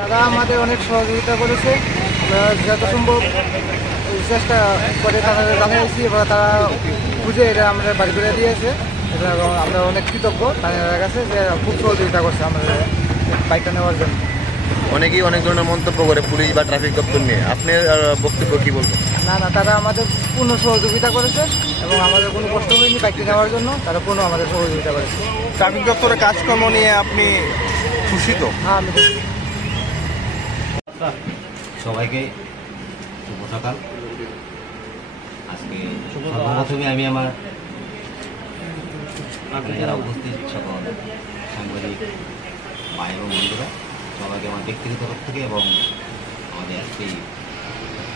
তারা আমাদের অনেক সহযোগিতা করেছে, আমরা যত সম্ভব চেষ্টা করে তারা জানিয়েছি এবং তারা বুঝে এটা আমরা বাড়ি করে দিয়েছে। এটা আমরা অনেক কৃতজ্ঞ তাদের কাছে যে খুব সহযোগিতা করছে আমাদের বাইকটা নেওয়ার জন্য। অনেকেই অনেক ধরনের মন্তব্য করে পুলিশ বা ট্রাফিক দপ্তর নিয়ে, আপনার বক্তব্য কী বলবেন? না, তারা আমাদের পূর্ণ সহযোগিতা করেছে এবং আমাদের কোনো কষ্ট হয়নি বাইকটি নেওয়ার জন্য, তারা পূর্ণ আমাদের সহযোগিতা করেছে। ট্রাফিক দপ্তরের কাজকর্ম নিয়ে আপনি খুশি তো? হ্যাঁ, আমি খুশি। সবাইকে শুভ সকাল। আজকে সর্বপ্রথমে আমি আমার যারা উপস্থিত সকল সাংবাদিক ভাই এবং বন্ধুরা সবাইকে আমার ব্যক্তিগত তরফ থেকে এবং আমাদের আজকে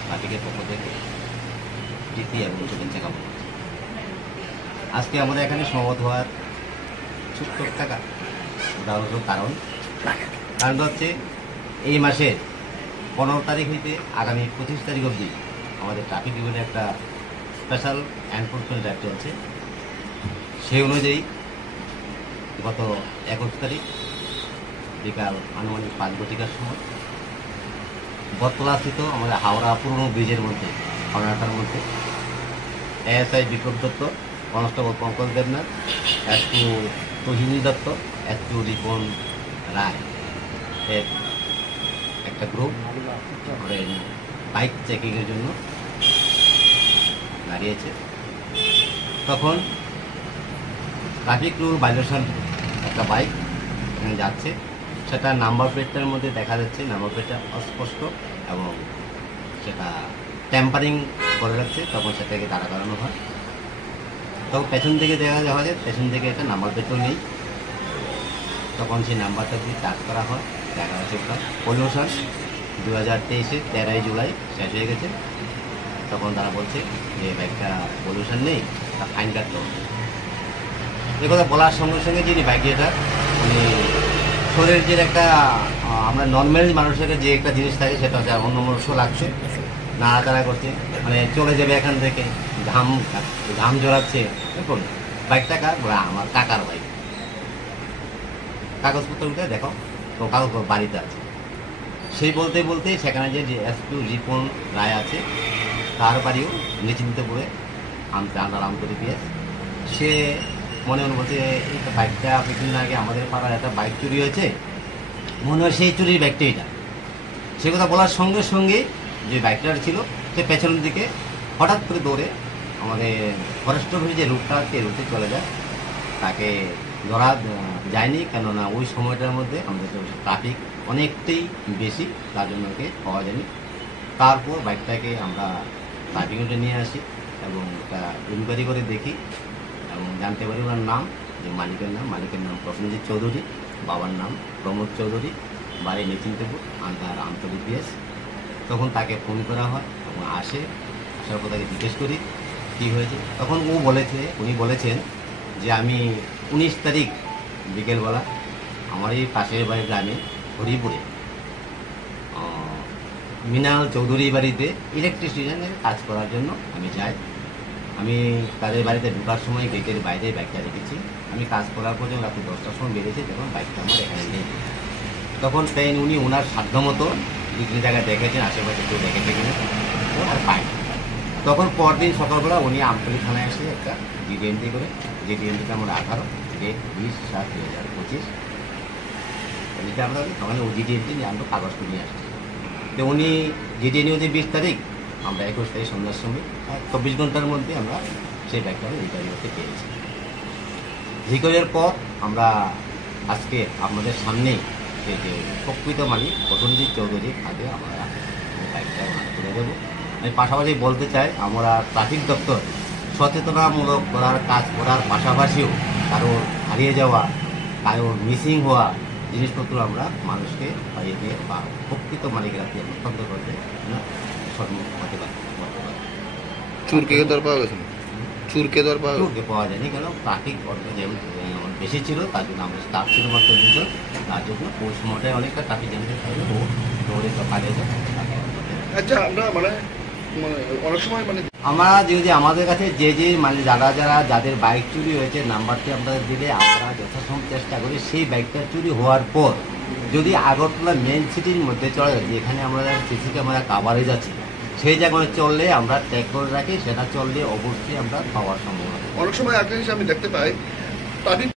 ট্রাফিকের পক্ষ থেকে প্রীতি এবং শুভেচ্ছা কামনা করছি। আজকে আমাদের এখানে সমবেত হওয়ার ছোট্ট টাকা উদাহরণ কারণ হচ্ছে এই মাসের 15 তারিখ হইতে আগামী 25 তারিখ অবধি আমাদের ট্রাফিক বিভাগে একটা স্পেশাল এনফোর্সমেন্ট ড্রাইভ চলছে। সেই অনুযায়ী গত 21 তারিখ বিকাল আনুমানিক 5 ঘটিকার সময় বটতলাস্থিত আমাদের হাওড়া পুরনো ব্রিজের মধ্যে হাওড়াটার মধ্যে এএসআই বিপ্লব দত্ত, কনস্টেবল পঙ্কজ দেবনাথ, এস2 তহিনী দত্ত, এস2 রিপন রায় একটা গ্রুপ বাইক চেকিংয়ের জন্য দাঁড়িয়েছে। তখন ট্রাফিক রুল ভায়োলেশন একটা বাইক এখানে যাচ্ছে, সেটা নাম্বার প্লেটটার মধ্যে দেখা যাচ্ছে নাম্বার প্লেটটা অস্পষ্ট এবং সেটা ট্যাম্পারিং করে রাখছে। তখন সেটাকে দাঁড়া করানো হয়। তখন পেছন থেকে দেখা যাওয়া যায় পেছন থেকে একটা নাম্বার প্লেটও নেই। তখন সেই নাম্বারটা দিয়ে চার্জ করা হয়। দেখা যাচ্ছে পলিউশন 2023-এর 13 জুলাই শেষ হয়ে গেছে। তখন তারা বলছে যে বাইকটা পলিউশন নেই, তা ফাইন কাটতে হবে। এ কথা বলার সঙ্গে সঙ্গে যিনি বাইক এটা মানে শরীরের যে একটা আমরা নর্মাল মানুষের যে একটা জিনিস থাকে সেটা হচ্ছে অন্যমনস্ক লাগছে, নাড়াচাড়া করছে, মানে চলে যাবে এখান থেকে, ঘাম জড়াচ্ছে। দেখুন বাইকটা কার? আমার কাকার বাইক। কাগজপত্রগুলো দেখো, তো কাগজ বাড়িতে আছে। সেই বলতে বলতে সেখানে যে এস2 রিপন রায় আছে তার বাড়িও নিশ্চিন্তপুরে রামতলি পিএস। সে মনে মনে বলছে এই বাইকটা কিছুদিন আগে আমাদের পাড়ার একটা বাইক চুরি হয়েছে, মনে হয় সেই চুরির বাইকটা এটা। সে কথা বলার সঙ্গে সঙ্গে যে বাইকটা ছিল সে পেছনের দিকে হঠাৎ করে দৌড়ে আমাদের ফরেস্টের হয়ে যে রুটটা আছে রুটে চলে যায়। তাকে ধরা যায়নি, কেননা ওই সময়টার মধ্যে আমাদের ট্রাফিক অনেকটাই বেশি, তার জন্য ওকে পাওয়া যায়নি। তারপর বাইকটাকে আমরা ট্রাফিক রুটে নিয়ে আসি এবং একটা ইনকোয়ারি করে দেখি এবং জানতে পারি ওনার নাম, যে মালিকের নাম প্রসেনজিৎ চৌধুরী, বাবার নাম প্রমোদ চৌধুরী, বাড়ি নিশ্চিন্তপুর, আন্ডার আমতলী পিএস। তখন তাকে ফোন করা হয় এবং আসার পর তাকে জিজ্ঞেস করি কী হয়েছে। তখন উনি বলেছেন যে আমি 19 তারিখ বিকেলবেলা আমার এই পাশের বাড়ির গ্রামে হরিপুরে মৃণাল চৌধুরী বাড়িতে ইলেকট্রিশিয়ানের কাজ করার জন্য আমি যাই। আমি তাদের বাড়িতে ঢোকার সময় গেটের বাইরে বাইকটা রেখেছি। আমি কাজ করার পর যখন রাত্রি 10টার সময় বেরিয়েছি তখন বাইকটা আমার এখানে নেই। তখন উনি ওনার সাধ্যমতো দুটি জায়গায় দেখেছেন, আশেপাশে কেউ দেখেছে কিনা আর পায়নি। তখন পরদিন সকালবেলা উনি আমতলী থানায় এসে একটা জিডিএনটি করে, জিডিএনটিতে আমরা 18 ডেট 20/7/2025 যেটা আমরা তখন ওই জিডিএনটি নিয়ে আমরা কাগজটা নিয়ে আসছি। তো উনি জিডিএনটি হচ্ছে 20 তারিখ, আমরা 21 তারিখ সন্ধ্যার সময় 24 ঘন্টার মধ্যে আমরা সেই ব্যাগটা রিকভারি করতে পেরেছি। রিকভারির পর আমরা আজকে আপনাদের সামনে সেই যে প্রকৃত মালিক প্রসেনজিৎ চৌধুরীর হাতে আমরা বাইকটা তুলে দেবো। আমি পাশাপাশি বলতে চাই আমরা ট্রাফিক দপ্তর সচেতনামূলক কাজ করার পাশাপাশিও কারোর হারিয়ে যাওয়া, কারোর মিসিং হওয়া জিনিসপত্র আমরা মানুষকে পাইয়ে দিয়ে বা প্রকৃত মালিকের হাতে হস্তান্তর করতে সম্মুখ হতে পারি। চুরকে দর পাওয়া গেছে? চুরকে পাওয়া যায়নি, কেন ট্রাফিক যেমন বেশি ছিল তার জন্য আমাদের স্টাফ ছিল মাত্র 2 জন। তার জন্য ওই সময়টায় অনেকটা ট্রাফিক জ্যামের কারণে দৌড়ে পালিয়ে যায়। আচ্ছা, আমরা মানে অনেক সময় আমরা যদি আমাদের কাছে যে মানে যাদের বাইক চুরি হয়েছে নাম্বারটি আমরা দিলে আমরা যথাসম্ভব চেষ্টা করি সেই বাইকটা চুরি হওয়ার পর যদি আগরতলা মেন সিটির মধ্যে চলে যায়, যেখানে আমরা সিসি ক্যামেরা কাভারেজ আছে, সেই জায়গায় চললে আমরা ট্র্যাক করে রাখি, সেটা চললে অবশ্যই আমরা পাওয়ার সম্ভাবনা। অনেক সময় একটা জিনিস আমি দেখতে পাই, ট্রাফিক